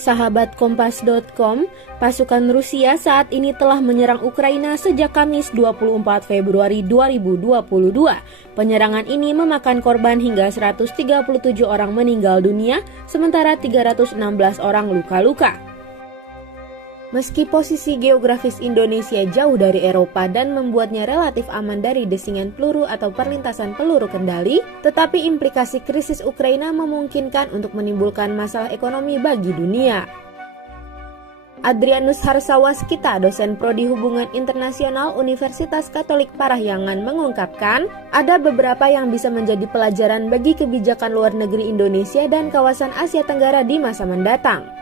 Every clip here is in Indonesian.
Sahabat Kompas.com, pasukan Rusia saat ini telah menyerang Ukraina sejak Kamis 24 Februari 2022. Penyerangan ini memakan korban hingga 137 orang meninggal dunia, sementara 316 orang luka-luka. Meski posisi geografis Indonesia jauh dari Eropa dan membuatnya relatif aman dari desingan peluru atau perlintasan peluru kendali, tetapi implikasi krisis Ukraina memungkinkan untuk menimbulkan masalah ekonomi bagi dunia. Adrianus Harsawaskita, dosen Prodi Hubungan Internasional Universitas Katolik Parahyangan mengungkapkan, ada beberapa yang bisa menjadi pelajaran bagi kebijakan luar negeri Indonesia dan kawasan Asia Tenggara di masa mendatang.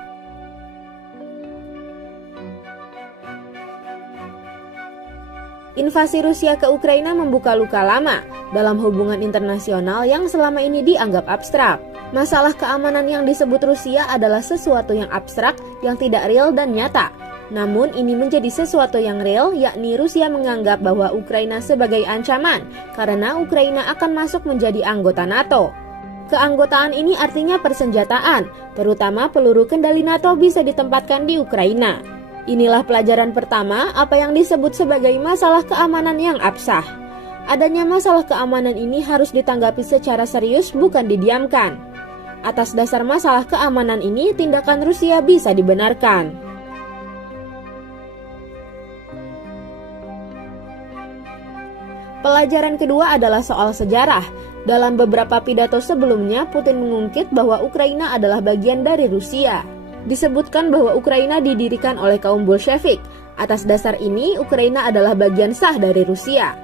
Invasi Rusia ke Ukraina membuka luka lama dalam hubungan internasional yang selama ini dianggap abstrak. Masalah keamanan yang disebut Rusia adalah sesuatu yang abstrak, yang tidak real dan nyata. Namun ini menjadi sesuatu yang real, yakni Rusia menganggap bahwa Ukraina sebagai ancaman karena Ukraina akan masuk menjadi anggota NATO. Keanggotaan ini artinya persenjataan, terutama peluru kendali NATO bisa ditempatkan di Ukraina. Inilah pelajaran pertama apa yang disebut sebagai masalah keamanan yang absah. Adanya masalah keamanan ini harus ditanggapi secara serius, bukan didiamkan. Atas dasar masalah keamanan ini, tindakan Rusia bisa dibenarkan. Pelajaran kedua adalah soal sejarah. Dalam beberapa pidato sebelumnya, Putin mengungkit bahwa Ukraina adalah bagian dari Rusia. Disebutkan bahwa Ukraina didirikan oleh kaum Bolshevik. Atas dasar ini, Ukraina adalah bagian sah dari Rusia.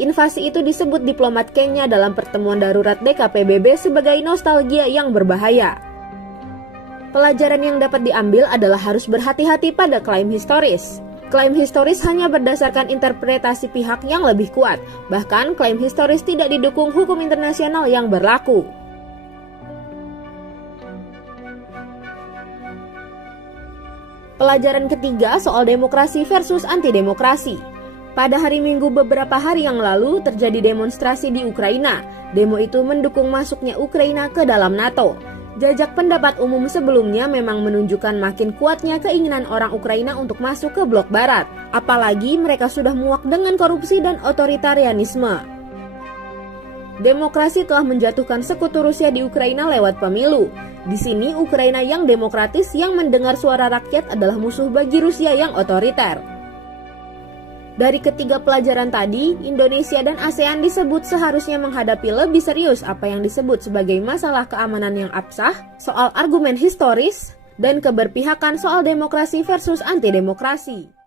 Invasi itu disebut diplomat Kenya dalam pertemuan darurat DKPBB sebagai nostalgia yang berbahaya. Pelajaran yang dapat diambil adalah harus berhati-hati pada klaim historis. Klaim historis hanya berdasarkan interpretasi pihak yang lebih kuat. Bahkan, klaim historis tidak didukung hukum internasional yang berlaku. Pelajaran ketiga soal demokrasi versus anti-demokrasi. Pada hari Minggu beberapa hari yang lalu terjadi demonstrasi di Ukraina. Demo itu mendukung masuknya Ukraina ke dalam NATO. Jajak pendapat umum sebelumnya memang menunjukkan makin kuatnya keinginan orang Ukraina untuk masuk ke blok barat. Apalagi mereka sudah muak dengan korupsi dan otoritarianisme. Demokrasi telah menjatuhkan sekutu Rusia di Ukraina lewat pemilu. Di sini Ukraina yang demokratis yang mendengar suara rakyat adalah musuh bagi Rusia yang otoriter. Dari ketiga pelajaran tadi, Indonesia dan ASEAN disebut seharusnya menghadapi lebih serius apa yang disebut sebagai masalah keamanan yang absah, soal argumen historis, dan keberpihakan soal demokrasi versus anti-demokrasi.